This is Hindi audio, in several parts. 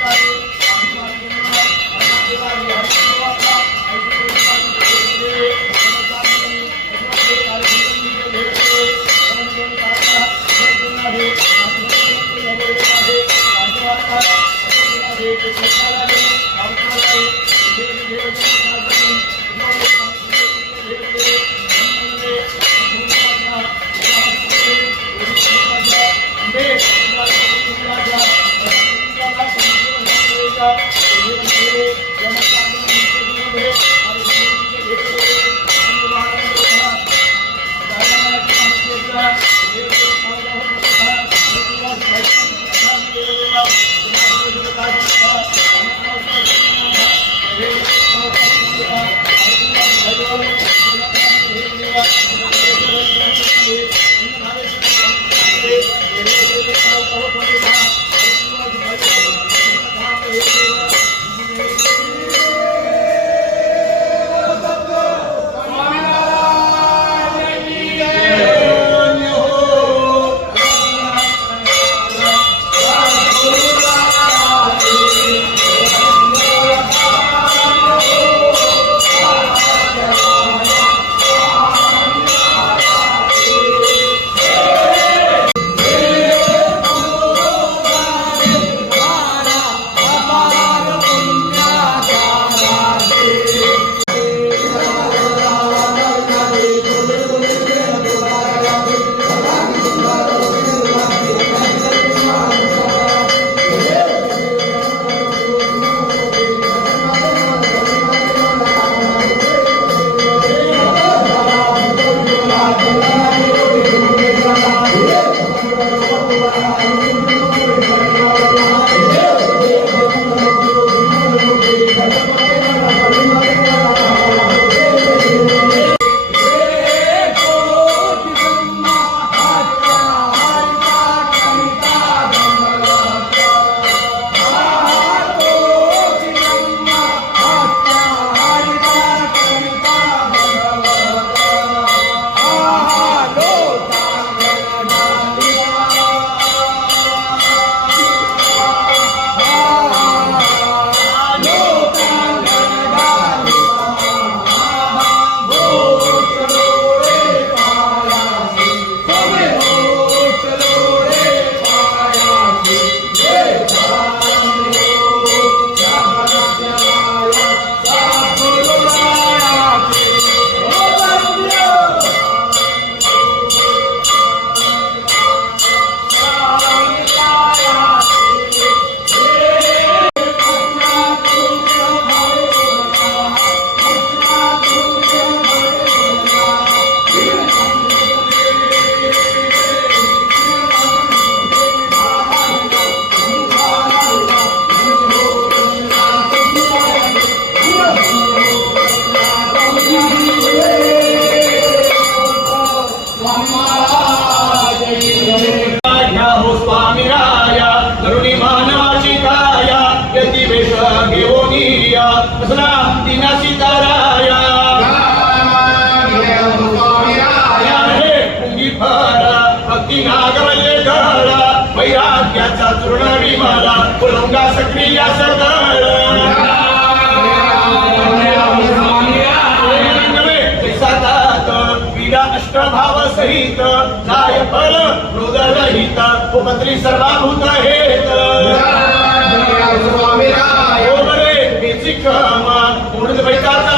Bye. नागवल्ले गळा. वैराग्याचा चूर्ण विमाला पुलंगा सक्रिया सगळ अष्टभाव सहित जाय फल रुदरहित उपत्री सर्वाभूत हेत स्वामी राय ओमरे बीची क्षमा पूर्ण बैताचा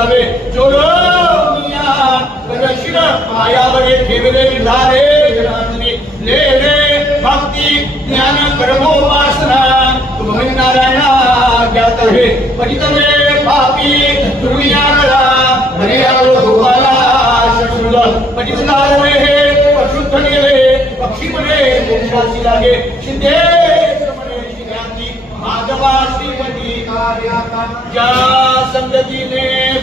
सुजावे जोडोनिया गरशिर पायावरे ठेवले विधारे जनार्दनी। ले रे भक्ती, ज्ञान कर्मो वासना। तुम्ही नारायणा, ज्ञात हे पठित रे पापी दुर्मिया करा हरे आलो गोपाला शत्रुल पठित नारे हे पशुद्ध नेले पक्षी म्हणे मोक्षाची लागे। शिंदे म्हणे शिऱ्यांती माधवा श्रीपती ज्या संगतीने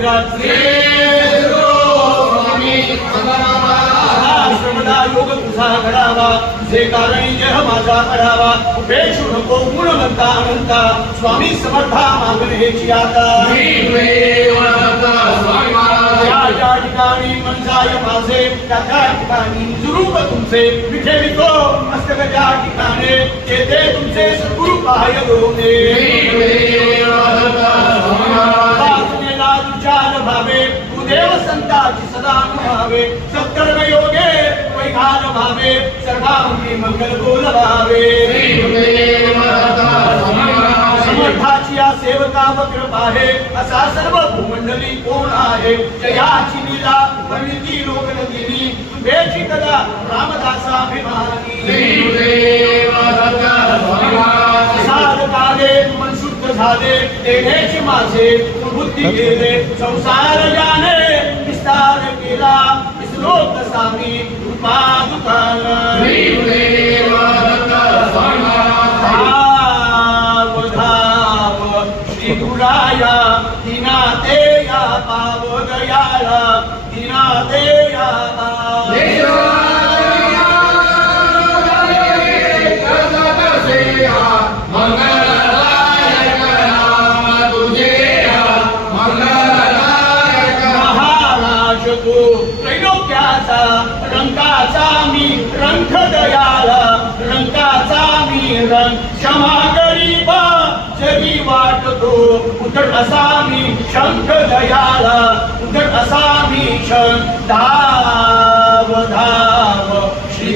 योगीराज श्रमदा योग तुझा घडावा जे कारणी जह माझा स्वामी समर्था मागणे हेची ज्या ठिकाणी मनसाय माझे त्या त्या ठिकाणी स्वरूप तुमचे विठेवितो मस्तक ज्या ठिकाणी तेथे तुमचे सद्गुरु पाय गोने सदा भावे योगे भावे, सर्वांगी मंगल बोल भावे। समर्थाची या सेवका वक्र आहे असा सर्व भूमंडली कोण आहे? जयाची लीला लोकनंदिनी वेची कदा मन शुद्ध झाले माझे बुद्धी गेले, संसार जाणे विस्तार केला विश्लोक सामी कृपा दुकान धाव धाव श्री गुराया दिना ते या पाव दयाला दिना ते या पाव शरण क्षमा गरीबा जगी वाट दो। असा असामी शंख दयाला। उधर असामी शंख धाव धाव। श्री